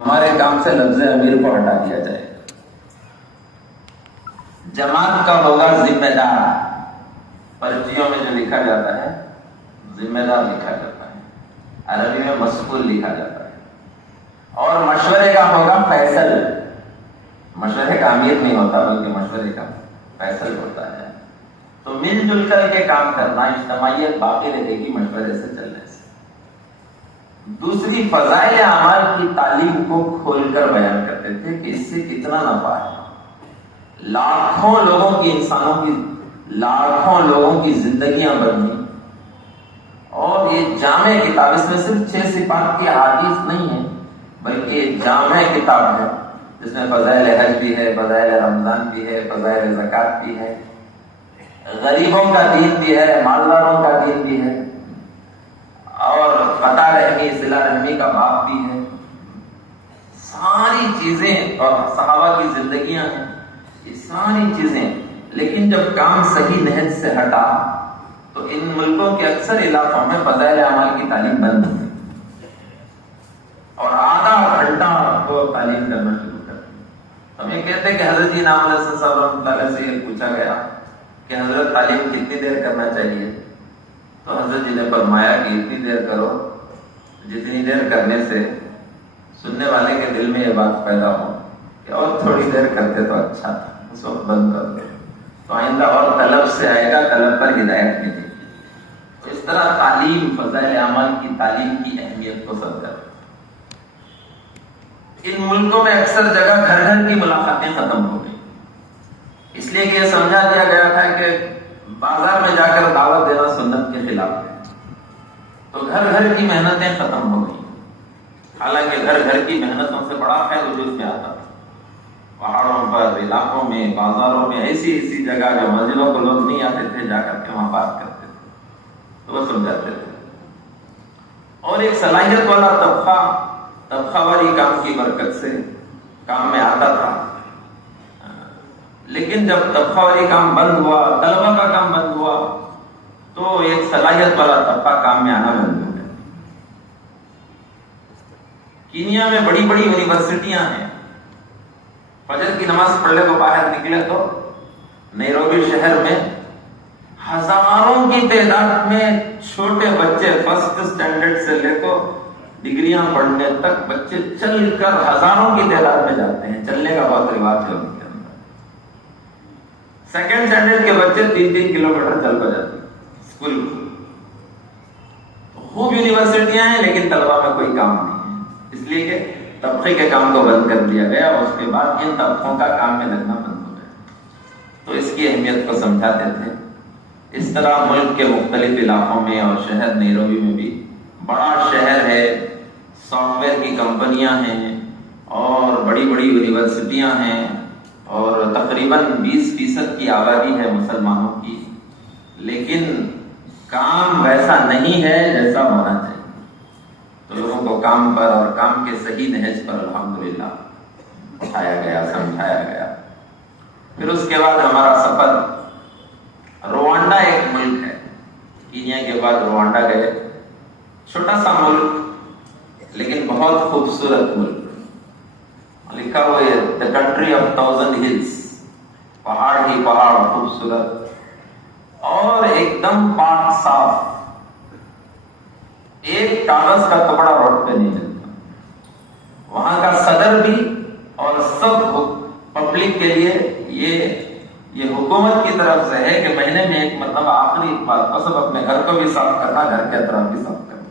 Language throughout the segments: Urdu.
ہمارے کام سے لفظ امیر کو ہٹا دیا جائے گا۔ جماعت کا ہوگا ذمہ دار، پرچیوں میں جو لکھا جاتا ہے ذمہ دار لکھا جاتا ہے، عربی میں مسئول لکھا جاتا ہے۔ اور مشورے کا ہوگا فیصل، مشورے کا امیر نہیں ہوتا بلکہ مشورے کا فیصل ہوتا ہے۔ تو مل جل کر کے کام کرنا، اجتماعیت باقی رہے گی مشورے سے چلنے سے۔ دوسری، فضائل اعمال کی تعلیم کو کھول کر بیان کرتے تھے کہ اس سے کتنا نفع ہے۔ لاکھوں لوگوں کی، انسانوں کی لاکھوں لوگوں کی زندگیاں بدلی، اور یہ جامع کتاب، اس میں صرف 6 صفات کی احادیث نہیں ہے بلکہ یہ جامع کتاب ہے جس میں فضائل حج بھی ہے، فضائل رمضان بھی ہے، فضائل زکوٰۃ بھی ہے، غریبوں کا دین بھی ہے، مالداروں کا دین بھی ہے، اور قطع رحمی، صلہ رحمی کا باب بھی ہے۔ ساری چیزیں، اور صحابہ کی زندگیاں ہیں، یہ ساری چیزیں۔ لیکن جب کام صحیح نہج سے ہٹا تو ان ملکوں کے اکثر علاقوں میں فضائل اعمال کی تعلیم بند ہو گئی، اور آدھا گھنٹہ کو تعلیم کرنا شروع کر دیا۔ ہم یہ کہتے ہیں کہ حضرت جی نام علیہ صاحب رحمۃ اللہ علیہ سے یہ پوچھا گیا کہ حضرت تعلیم کتنی دیر کرنا چاہیے، تو حضرت جی نے فرمایا کہ اتنی دیر کرو جتنی دیر کرنے سے سننے والے کے دل میں یہ بات پیدا ہو کہ اور تھوڑی دیر کرتے تو اچھا تھا، اس وقت بند کر دو تو آئندہ اور طلب سے آئے گا، طلب پر ہدایت ملے گی۔ تو اس طرح تعلیم، فضائل اعمال کی تعلیم کی اہمیت کو سمجھا۔ ان ملکوں میں اکثر جگہ گھر گھر کی ملاقاتیں ختم ہو گئی، اس لیے کہ یہ سمجھا دیا گیا تھا کہ بازار میں جا کر دعوت دینا سنت کے خلاف ہے، تو گھر گھر کی محنتیں ختم ہو گئی۔ حالانکہ گھر گھر کی محنتوں سے بڑا خیر وجود میں آتا تھا۔ پہاڑوں پر، علاقوں میں، بازاروں میں، ایسی جگہ جو مسجدوں کو لوگ نہیں آتے تھے، جا کر کے وہاں بات کرتے تھے، تو وہ سمجھاتے تھے۔ اور ایک صلاحیت والا طبقہ واری کام کی برکت سے کام میں آتا تھا، لیکن جب طبقہ واری کام بند ہوا، طلبہ کا کام بند ہوا، تو ایک صلاحیت والا طبقہ کام میں آنا بند ہو گیا۔ کینیا میں بڑی بڑی یونیورسٹیاں ہیں، فجر کی نماز پڑھنے کو باہر نکلے تو نیروبی شہر میں ہزاروں کی تعداد میں چھوٹے بچے، فرسٹ اسٹینڈرڈ سے لے تو ڈگریاں پڑھنے تک بچے چل کر ہزاروں کی تعداد میں جاتے ہیں۔ چلنے کا بہت رواج ہے ان کے اندر۔ سیکنڈ اسٹینڈرڈ کے بچے 3 کلومیٹر چل کر جاتے ہیں اسکول۔ خوب یونیورسٹیاں ہیں لیکن طلبہ میں کوئی کام نہیں ہے، اس لیے کہ طبقے کے کام کو بند کر دیا گیا، اور اس کے بعد ان طبقوں کا کام میں لگنا بند ہو گیا۔ تو اس کی اہمیت کو سمجھاتے تھے۔ اس طرح ملک کے مختلف علاقوں میں، اور شہر نیروبی میں بھی بڑا شہر ہے، سافٹ ویئر کی کمپنیاں ہیں، اور بڑی بڑی یونیورسٹیاں ہیں، اور تقریباً 20% کی آبادی ہے مسلمانوں کی، لیکن کام ویسا نہیں ہے جیسا ہونا چاہیے۔ تو لوگوں کو کام پر اور کام کے صحیح نہج پر الحمدللہ اٹھایا گیا، سمجھایا گیا۔ پھر اس کے بعد ہمارا سفر، روانڈا ایک ملک ہے، کینیا کے بعد روانڈا گئے، چھوٹا سا ملک لیکن بہت خوبصورت ملک، لکھا ہوا ہے دی کنٹری آف 1000 ہلز، پہاڑ ہی پہاڑ، خوبصورت اور ایک دم پاک صاف، ایک کاغذ کا کپڑا روڈ پہ نہیں ملتا۔ وہاں کا صدر بھی اور سب پبلک کے لیے یہ حکومت کی طرف سے ہے کہ مہینے میں ایک مرتبہ آخری بار سب اپنے گھر کو بھی صاف کرنا، گھر کے اطراف بھی صاف کرنا۔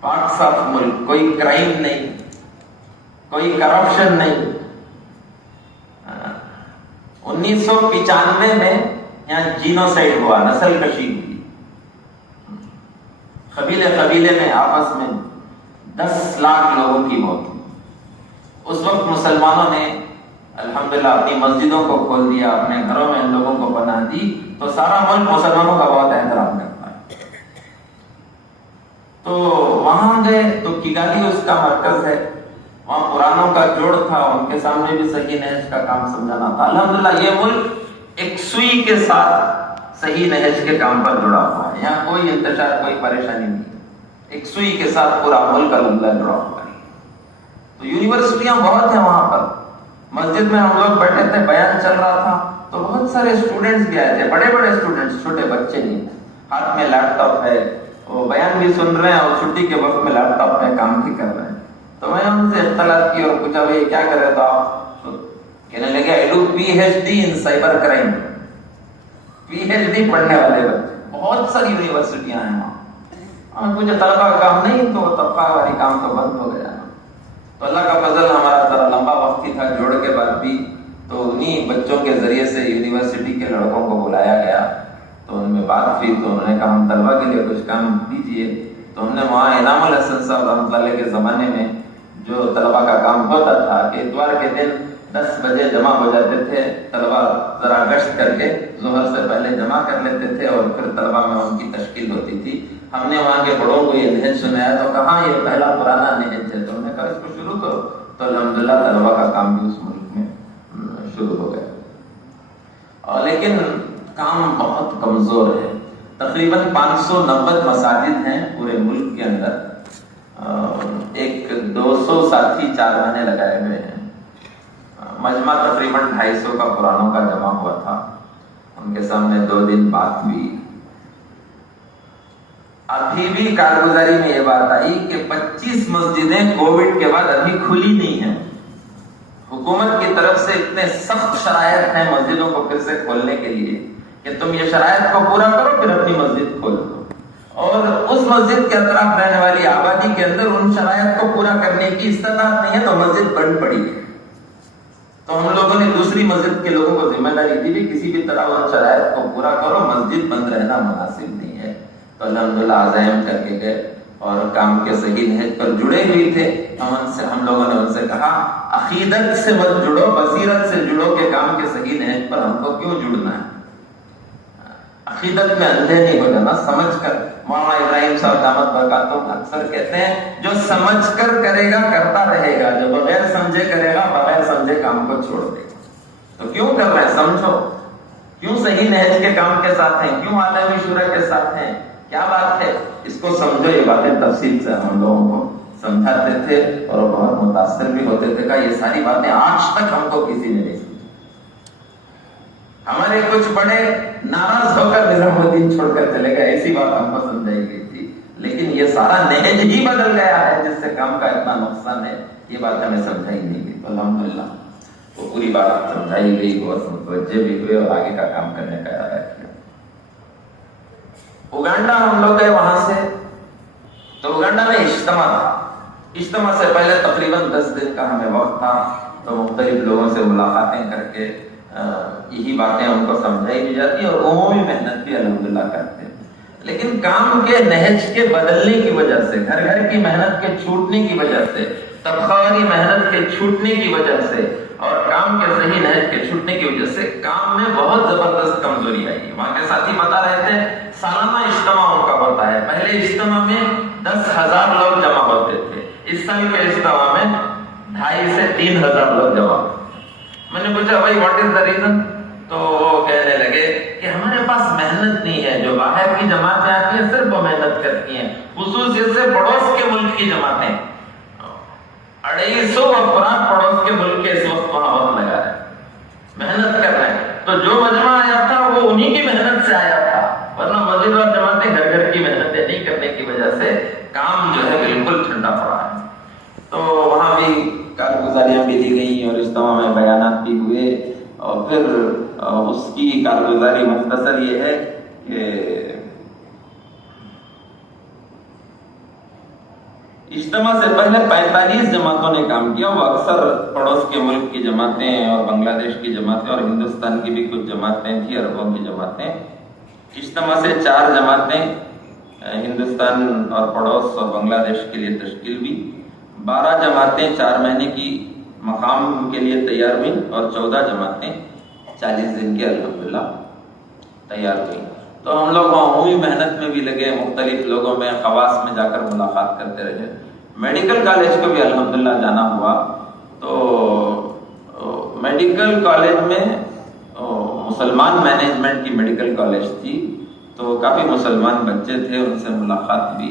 پاک صاف ملک، کوئی کرائم نہیں، کوئی کرپشن نہیں۔ 1995 میں یہاں جینوسائیڈ ہوا، نسل کشی ہوئی، قبیلے میں آپس میں 10 لاکھ لوگوں کی موت ہوئی۔ اس وقت مسلمانوں نے الحمدللہ اپنی مسجدوں کو کھول دیا، اپنے گھروں میں ان لوگوں کو پناہ دی، تو سارا ملک مسلمانوں کا بہت احترام کرتا ہے۔ تو وہاں گئے تو کیگالی اس کا مرکز ہے، وہاں پرانوں کا جوڑ تھا، ان کے سامنے بھی صحیح نہج کا کام سمجھانا تھا۔ الحمدللہ یہ ملک ایک سوئی کے ساتھ صحیح نہج کے کام پر جڑا ہوا ہے، یہاں کوئی انتشار، کوئی پریشانی نہیں ہے، ایک سوئی کے ساتھ پورا ملک الحمدللہ جڑا ہوا ہے۔ تو تو یونیورسٹیاں بہت ہیں وہاں پر. مسجد میں ہم لوگ بیٹھے تھے, بیان چل رہا تھا, تو بہت سارے اسٹوڈنٹس بھی آئے تھے, بڑے بڑے اسٹوڈنٹس, چھوٹے بچے نہیں, ہاتھ میں لیپ ٹاپ ہے, وہ بیان بھی سن رہے ہیں اور چھٹی کے وقت میں لیپ ٹاپ میں کام بھی کر رہے ہیں. تو میں ان سے اختلاط کی اور پوچھا بھائی کیا کر رہے تو آپ, تو کہنے لگے I do PhD in cyber crime. PhD پڑھنے والے بچے, بہت ساری یونیورسٹیاں ہیں وہاں. مجھے طلبہ کا کام نہیں تو طبقہ والی کام تو بند ہو گیا. تو اللہ کا فضل, ہمارا ذرا لمبا وقت ہی تھا جوڑ کے بعد بھی, تو انہیں بچوں کے ذریعے سے یونیورسٹی کے لڑکوں کو بلایا گیا. تو ان میں بات ہوئی تو انہوں نے کہا ہم طلبہ کے لیے کچھ کام دیجیے. تو ہم نے وہاں انعام الحسن صاحب رحمۃ اللہ کے زمانے میں جو طلبہ کا کام ہوتا تھا کہ اتوار کے دن 10 بجے جمع ہو جاتے تھے, طلبہ ذرا گشت کر کے ظہر سے پہلے جمع کر لیتے تھے اور پھر طلبہ میں ان کی تشکیل ہوتی تھی. ہم نے وہاں کے بڑوں کو یہ نہج سنایا تو کہا یہ پہلا پرانا نہج ہے, تو ہم نے کہا اس کو شروع کرو. تو الحمدللہ طلبہ کا کام بھی اس ملک میں شروع ہو گیا. اور لیکن کام بہت کمزور ہے. تقریباً 590 مساجد ہیں پورے ملک کے اندر, ایک 200 ساتھی 4 مہینے لگائے ہوئے ہیں. مجمع تقریباً 250 کا پرانوں کا جمع ہوا تھا. ان کے سامنے 2 دن بات ہوئی. ابھی بھی کارگزاری میں یہ بات آئی کہ 25 مسجدیں کووڈ کے بعد ابھی کھلی نہیں ہیں. حکومت کی طرف سے اتنے سخت شرائط ہیں مسجدوں کو پھر سے کھولنے کے لیے کہ تم یہ شرائط کو پورا کرو پھر اپنی مسجد کھول دو. اور اس مسجد کے اطراف رہنے والی آبادی کے اندر ان شرائط کو پورا کرنے کی استطاعت نہیں ہے تو مسجد بند پڑی ہے. تو ہم لوگوں نے دوسری مسجد کے لوگوں کو ذمہ داری دی بھی کسی بھی طرح ان شرائط کو پورا کرو, مسجد بند رہنا مناسب نہیں ہے. تو الحمدللہ عزائم کر کے گئے اور کام کے صحیح نہج پر جڑے ہوئے تھے. ہم لوگوں نے ان سے کہا عقیدت سے مت جڑو, بصیرت سے جڑو کہ کام کے صحیح نہج پر ہم کو کیوں جڑنا ہے. عقیدت میں اندھے نہیں ہو جانا, سمجھ کر. مولانا ابراہیم صاحب دامت برکاتہم اکثر کہتے ہیں جو سمجھ کر کرے گا کرتا رہے گا, جو بغیر سمجھے کرے گا بغیر سمجھے کام کو چھوڑ دے گا. تو کیوں کر رہے ہیں, سمجھو. کیوں صحیح نہج کے کام کے ساتھ ہیں, کیوں عالمی شورا کے ساتھ ہیں, کیا بات ہے, اس کو سمجھو. یہ باتیں تفصیل سے ہم لوگوں کو سمجھاتے تھے اور بہت متاثر بھی ہوتے تھے کہ یہ ساری باتیں آج تک ہم کو کسی نے نہیں سمجھی. ہمارے کچھ بڑے ناراض ہو کر نظام الدین چھوڑ کر چلے گئے, ایسی بات ہم کو سمجھائی گئی تھی. لیکن یہ سارا نہج ہی بدل گیا ہے جس سے کام کا اتنا نقصان ہے, یہ بات ہمیں سمجھائی نہیں گئی. تو الحمدللہ وہ پوری بات سمجھائی گئی اور متوجہ بھی ہوئے اور آگے کا کام کرنے کا ارادہ کیا. اگانڈا ہم لوگ گئے وہاں سے, تو اگانڈا میں اجتماع تھا. اجتماع سے پہلے تقریباً 10 دن کا ہمیں وقت تھا. تو مختلف لوگوں سے ملاقاتیں کر کے یہی باتیں ان کو سمجھائی بھی جاتی اور عمومی محنت بھی الحمدللہ کرتے. لیکن کام کے نہج کے بدلنے کی وجہ سے, گھر گھر کی محنت کے چھوٹنے کی وجہ سے, طبقاتی محنت کے چھوٹنے کی وجہ سے اور کام کے صحیح نہج کے چھوٹنے کی وجہ سے کام میں بہت زبردست کمزوری آئی. وہاں کے ساتھی بتا رہے تھے سالانہ اجتماع ان کا ہوتا ہے. پہلے اجتماع میں 10,000 لوگ جمع ہوتے تھے, اس سال کے اجتماع میں 2,500 سے 3,000 لوگ جمع. میں نے پوچھا بھائی واٹ از دا ریزن, تو وہ کہنے لگے کہ ہمارے پاس محنت نہیں ہے. جو باہر کی جماعتیں آتی ہیں صرف وہ محنت کرتی ہیں, خصوصیت سے پڑوس کے ملک کی جماعتیں. 250 افراد پڑوس کے ملک کے اس وقت وہاں وقت لگا رہے محنت کر رہے ہیں. تو جو مجمع آیا تھا وہ انہی کی محنت سے آیا تھا, ورنہ مسجد اور جماعتیں گھر گھر کی محنتیں نہیں کرنے کی وجہ سے کام جو ہے بالکل ٹھنڈا پڑا ہے. تو وہاں بھی کارگزاریاں بھی دی گئی اور اجتماع میں بیانات بھی ہوئے. اور پھر اس کی کارگزاری مختصر یہ ہے کہ اجتماع سے پہلے 45 جماعتوں نے کام کیا. وہ اکثر پڑوس کے ملک کی جماعتیں اور بنگلہ دیش کی جماعتیں اور ہندوستان کی بھی کچھ جماعتیں تھیں, عربوں کی جماعتیں. اجتماع سے 4 جماعتیں ہندوستان اور پڑوس اور بنگلہ دیش کے لیے تشکیل ہوئی. 12 جماعتیں 4 مہینے کی مقام کے لیے تیار ہوئی اور 14 جماعتیں 40 دن کے الحمدللہ تیار ہوئی. تو ہم لوگ عمومی محنت میں بھی لگے, مختلف لوگوں میں خواص میں جا کر ملاقات کرتے رہے. میڈیکل کالج کو بھی الحمدللہ جانا ہوا. تو میڈیکل کالج میں مسلمان مینجمنٹ کی میڈیکل کالج تھی, تو کافی مسلمان بچے تھے, ان سے ملاقات بھی.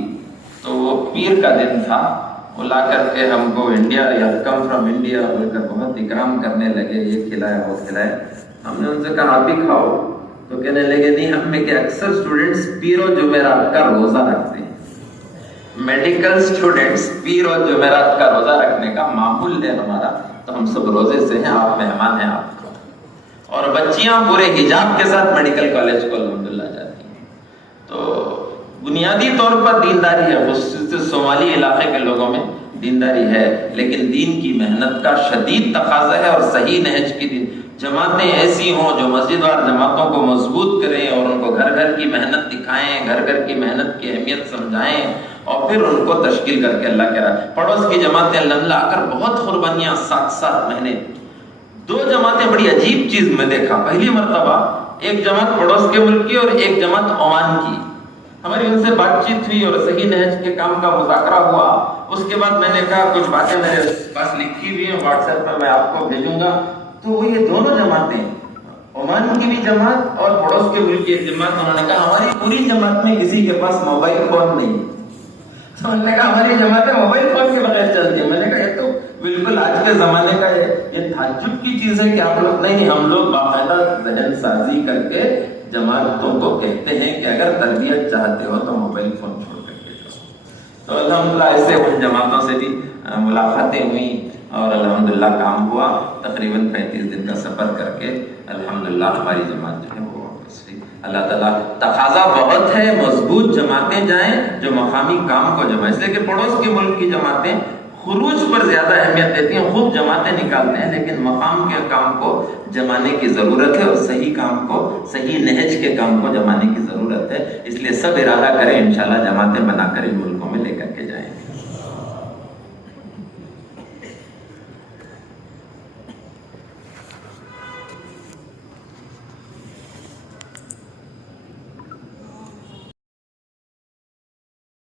تو وہ پیر کا دن تھا وہ لا کر کے ہم کو انڈیا یا کم فرام انڈیا بول کر بہت اکرام کرنے لگے، یہ کھلایا وہ کھلایا۔ ہم نے ان سے کہا آپ بھی کھاؤ، تو کہنے لگے نہیں، ہم میں کہ اکثر اسٹوڈنٹس پیر و جمعرات کا روزہ رکھتے ہیں، میڈیکل اسٹوڈنٹس پیر و جمعرات کا روزہ رکھنے کا معمول ہے ہمارا، تو ہم سب روزے سے ہیں، آپ مہمان ہیں آپ کو۔ اور بچیاں پورے حجاب کے ساتھ میڈیکل کالج کو الحمدللہ جاتی ہیں۔ تو بنیادی طور پر دینداری ہے، خصوصاً صومالی علاقے کے لوگوں میں دینداری ہے، لیکن دین کی محنت کا شدید تقاضا ہے، اور صحیح نہج کی جماعتیں ایسی ہوں جو مسجد وار جماعتوں کو مضبوط کریں اور ان کو گھر گھر کی محنت دکھائیں، گھر گھر کی محنت کی اہمیت سمجھائیں، اور پھر ان کو تشکیل کر کے اللہ کے راہ۔ پڑوس کی جماعتیں الحمدللہ آ کر بہت قربانیاں، 7 مہینے 2 جماعتیں بڑی عجیب چیز میں دیکھا۔ پہلی مرتبہ ایک جماعت پڑوس کے ملک کی اور ایک جماعت عمان کی، ہماری ان سے بات چیت ہوئی اور صحیح نہج کے کام کا مذاکرہ ہوا۔ اس کے بعد میں نے کہا کچھ باتیں میرے پاس لکھی ہوئی ہیں، واٹس ایپ پر میں آپ کو بھیجوں گا۔ تو وہ یہ دونوں جماعتیں، عمان کی بھی جماعت اور پڑوس کے ملک کی ایک جماعت، انہوں نے کہا ہماری پوری جماعت میں کسی کے پاس موبائل فون نہیں۔ تو انہوں نے کہا ہماری جماعتیں موبائل فون کے بغیر چلتی ہیں۔ میں نے کہا یہ تو بالکل آج کے زمانے کا یہ تعجب کی چیز ہے کہ آپ لوگ نہیں، ہم لوگ باقاعدہ ذہن سازی کر کے جماعتوں کو کہتے ہیں کہ اگر تربیت چاہتے ہو تو موبائل فون چھوڑ کر کے جاؤ۔ تو الحمدللہ ایسے ان جماعتوں سے بھی ملاقاتیں ہوئیں اور الحمدللہ کام ہوا۔ تقریباً 35 دن کا سفر کر کے الحمدللہ ہماری جماعت جو ہے وہ واپس ہوئی۔ اللہ تعالیٰ تقاضا بہت ہے، مضبوط جماعتیں جائیں جو مقامی کام کو جمائیں، اس لیے کہ پڑوس کے ملک کی جماعتیں خروج پر زیادہ اہمیت دیتی ہیں، خود جماعتیں نکالتے ہیں، لیکن مقام کے کام کو جمانے کی ضرورت ہے، اور صحیح کام کو، صحیح نہج کے کام کو جمانے کی ضرورت ہے۔ اس لیے سب ارادہ کریں انشاءاللہ جماعتیں بنا کر ان ملکوں میں لے کر کے جائیں۔